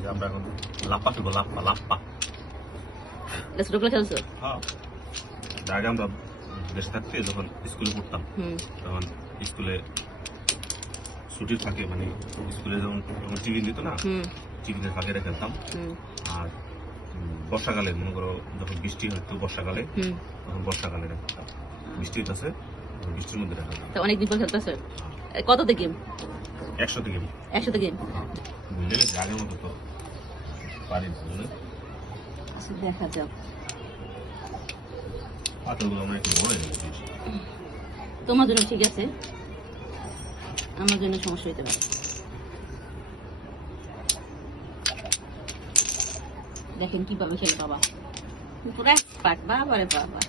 যে আমরা এখন লাপ্পা খেলবো, লাপ্পা লাপ্পা। ছোটবেলা খেলছো? হ্যাঁ, আগে আমরা দেশে থাকতে যখন স্কুলে পড়তাম তখন স্কুলে ছুটির ফাঁকে মানে স্কুলে যখন টিফিন দিত না, টিফিনের ফাঁকে খেলতাম। আর বর্ষাকালে মনে করো যখন বৃষ্টি হতো বর্ষাকালে, তখন বর্ষাকালে খেলতাম। বৃষ্টির কাছে বৃষ্টির মধ্যে খেলতাম। অনেকদিন পর খেলতেছো? কততে গেম? 100তে গেম। 100তে গেম বুঝলে আগের মতো তো পারি না। দেখা যাক। পাথরগুলো আমার একটু বড় হয়ে গেছে। তোমার জন্য ঠিক আছে, আমার জন্য সমস্যা হইতে পারে। দেখেন কিভাবে খেলে বাবা, পুরো এক্সপার্ট। বাবা রে বাবা,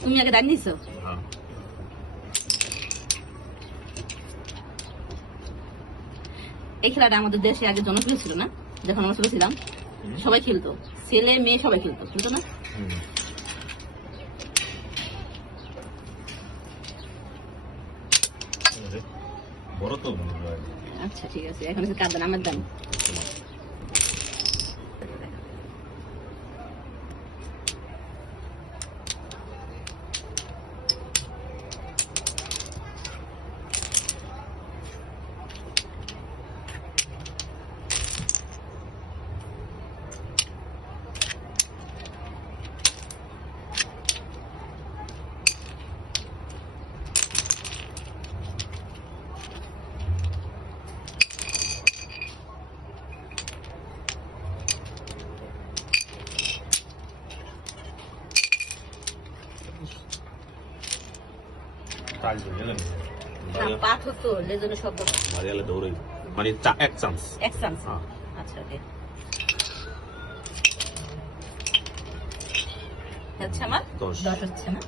তুমি আগে দাঁড়িয়ে নিছো? এই খেলাটা আমাদের দেশে আগে জনপ্রিয় ছিল না, যখন আমরা ছোট ছিলাম সবাই খেলতো, ছেলে মেয়ে সবাই খেলতো না? বড় তো। আচ্ছা ঠিক আছে, এখন হচ্ছে কার দান? আমার দান। পাথর তো লেজন্য শব্দ মারিয়ালে দৌড়ে মানে এক চান্স। আচ্ছা ওকে। আচ্ছা আমার 10 হচ্ছে না।